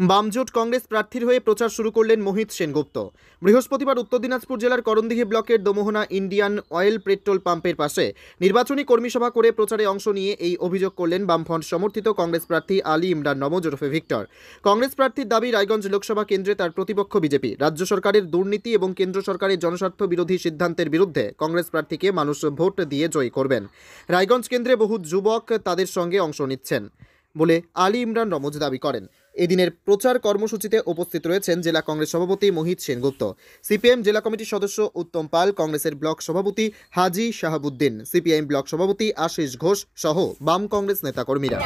বামজোট কংগ্রেস প্রার্থীর হয়ে প্রচার শুরু করলেন মোহিত সেনগুপ্ত। বৃহস্পতিবার উত্তর দিনাজপুর জেলার করণদিঘি ব্লকের দোমোহনা ইন্ডিয়ান অয়েল পেট্রোল পাম্পের পাশে নির্বাচনী কর্মী সভা করে প্রচারে অংশ নিয়ে এই অভিযোগ করলেন বামফ্রন্ট সমর্থিত কংগ্রেস প্রার্থী আলী ইমরান নমজ ওরফে ভিক্টর। কংগ্রেস প্রার্থীর দাবি, রায়গঞ্জ লোকসভা কেন্দ্রে তার প্রতিপক্ষ বিজেপি রাজ্য সরকারের দুর্নীতি এবং কেন্দ্র সরকারের জনস্বার্থ বিরোধী সিদ্ধান্তের বিরুদ্ধে কংগ্রেস প্রার্থীকে মানুষ ভোট দিয়ে জয়ী করবেন। রায়গঞ্জ কেন্দ্রে বহু যুবক তাদের সঙ্গে অংশ নিচ্ছেন বলে আলী ইমরান নমজ দাবি করেন। এদিনের প্রচার কর্মসূচিতে উপস্থিত রয়েছেন জেলা কংগ্রেস সভাপতি মোহিত সেনগুপ্ত, সিপিএম জেলা কমিটির সদস্য উত্তম পাল, কংগ্রেসের ব্লক সভাপতি হাজি শাহাবুদ্দিন, সিপিআইএম ব্লক সভাপতি আশিস ঘোষ সহ বাম কংগ্রেস নেতাকর্মীরা।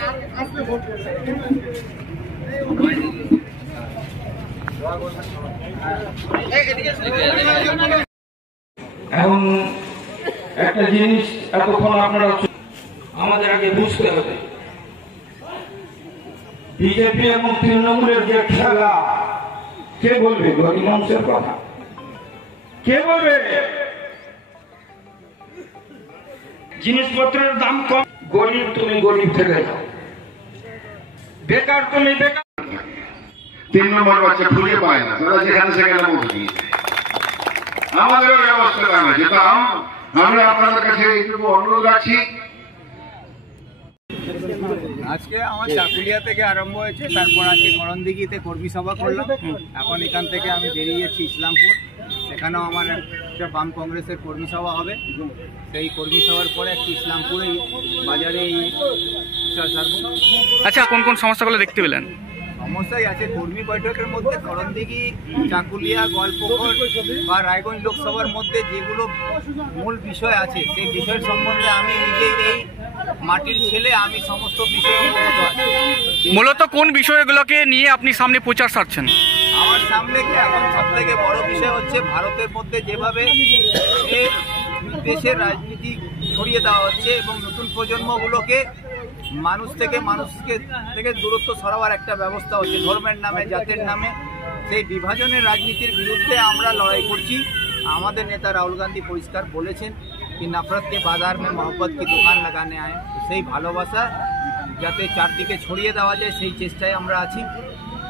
এখন একটা জিনিস এতক্ষণ আপনারা আমাদের আগে বুঝতে হবে, বিজেপি এবং তৃণমূলের যে খেলা, কে বলবে গরিব মানুষের কথা? কে বলবে জিনিসপত্রের দাম কম? গরিব তুমি গরিব থেকে যাও, বেকার তুমি বেকার। 3 নম্বর বাচ্চা খুঁজে পায় না, তারা যেখানে সেখানে বসে দিয়েছে। আমাদেরও ব্যবস্থা আছে, তা আমরা আপনাদের কাছে এইটুকু অনুরোধ রাখছি। আজকে আমার চাকুলিয়া থেকে আরম্ভ হয়েছে, তারপর আজকে করণদিঘিতে কর্মী সভা করলাম। এখন এখান থেকে আমি বেরিয়ে যাচ্ছি ইসলামপুর, সেখানেও আমার একটা বাম কংগ্রেসের কর্মী সভা হবে। সেই কর্মী সভার পরে একটু ইসলামপুরে বাজারে আচ্ছা, কোন কোন সমস্যাগুলো দেখতে পেলেন? সমস্যাই আছে কর্মী বৈঠকের মধ্যে। করণদিঘি, চাকুলিয়া, গল্পঘর বা রায়গঞ্জ লোকসভার মধ্যে যেগুলো মূল বিষয় আছে, সেই বিষয়ের সম্বন্ধে আমি নিজেই এই মাটির ছেলে, আমি সমস্ত বিষয় অবগত আছি। মূলত কোন বিষয়গুলোকে নিয়ে আপনি সামনে প্রচার সারছেন? আমার সামনে এখন সব থেকে বড় বিষয় হচ্ছে ভারতের মধ্যে যেভাবে দেশের রাজনীতি ছড়িয়ে দেওয়া হচ্ছে এবং নতুন প্রজন্মগুলোকে মানুষকে দূরত্ব সরাবার একটা ব্যবস্থা হচ্ছে ধর্মের নামে, জাতের নামে। সেই বিভাজনের রাজনীতির বিরুদ্ধে আমরা লড়াই করছি। আমাদের নেতা রাহুল গান্ধী পরিষ্কার বলেছেন कि नफरत के बाजार में मोहब्बत की दुकान लगाने आए। সেই ভালোবাসা যাতে চারদিকে ছড়িয়ে দেওয়া যায় সেই চেষ্টায় আমরা আছি।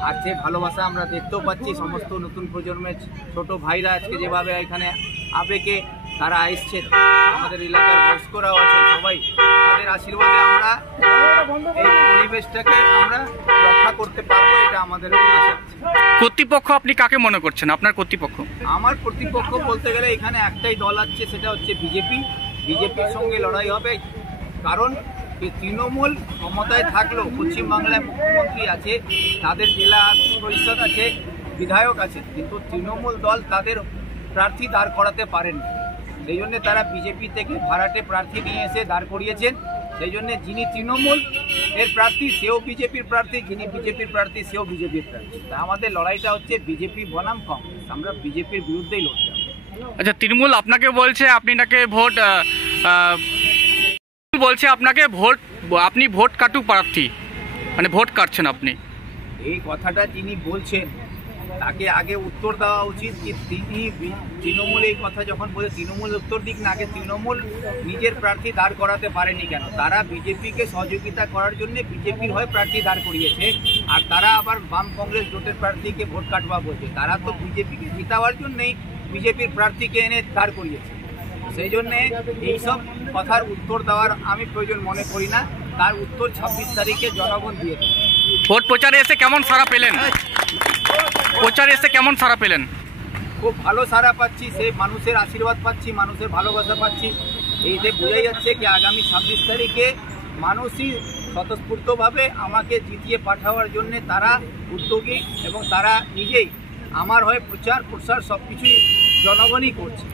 আর সেই ভালোবাসা আমরা দেখতেও পাচ্ছি, সমস্ত নতুন প্রজন্মের ছোট ভাইরা আজকে যেভাবে এখানে আবেগে তারা এসছে, আমাদের এলাকার বয়স্করাও আছে, সবাই তাদের আশীর্বাদে আমরা এই পরিবেশটাকে আমরা রক্ষা করতে পারবো, এটা আমাদের আশা। কর্তৃপক্ষ আপনি কাকে মনে করছেন আপনার কর্তৃপক্ষ? আমার কর্তৃপক্ষ বলতে গেলে এখানে একটাই দল আছে, সেটা হচ্ছে বিজেপি। বিজেপির সঙ্গে লড়াই হবে, কারণ তৃণমূল ক্ষমতায় থাকলেও পশ্চিমবাংলায় মুখ্যমন্ত্রী আছে, তাদের জেলা পরিষদ আছে, বিধায়ক আছে, কিন্তু তৃণমূল দল তাদের প্রার্থী দাঁড় করাতে পারেন। সেই জন্য তারা বিজেপি থেকে ভাড়াটে প্রার্থী নিয়ে এসে দাঁড় করিয়েছেন। সেই জন্য যিনি তৃণমূল এর প্রার্থী সেও বিজেপির প্রার্থী, যিনি বিজেপির প্রার্থী সেও বিজেপির প্রার্থী। তা আমাদের লড়াইটা হচ্ছে বিজেপি বনাম কংগ্রেস, আমরা বিজেপির বিরুদ্ধেই লড়তে হবে। আচ্ছা, তৃণমূল আপনাকে বলছে আপনি আপনি ভোট কাটু প্রার্থী, মানে ভোট কাটছেন আপনি। এই কথাটা যিনি বলছেন তাকে আগে উত্তর দেওয়া উচিত কি তিনি তৃণমূল এই কথা যখন বলে তৃণমূল উত্তর দিক না, আগে তৃণমূল নিজের প্রার্থী দাঁড় করাতে পারেনি কেন? তারা বিজেপিকে সহযোগিতা করার জন্য বিজেপির হয়ে প্রার্থী দাঁড় করিয়েছে, আর তারা আবার বাম কংগ্রেস জোটের প্রার্থীকে ভোট কাটবা বলছে। তারা তো বিজেপিকে জিতাবার জন্যই বিজেপির প্রার্থীকে এনে দাঁড় করিয়েছে। সেই জন্যে এইসব কথার উত্তর দেওয়ার আমি প্রয়োজন মনে করি না, তার উত্তর 26 তারিখে জনগণ দিয়ে দেবে। ভোট প্রচারে এসে কেমন সাড়া পেলেন? খুব ভালো সাড়া পাচ্ছি, সেই মানুষের আশীর্বাদ পাচ্ছি, মানুষের ভালোবাসা পাচ্ছি। এইতে বোঝাই যাচ্ছে কি আগামী 26 তারিখে মানুষই স্বতঃস্ফূর্তভাবে আমাকে জিতিয়ে পাঠাবার জন্য তারা উদ্যোগী এবং তারা নিজেই আমার হয়ে প্রচার প্রসার সব কিছুই জনগণই করছে।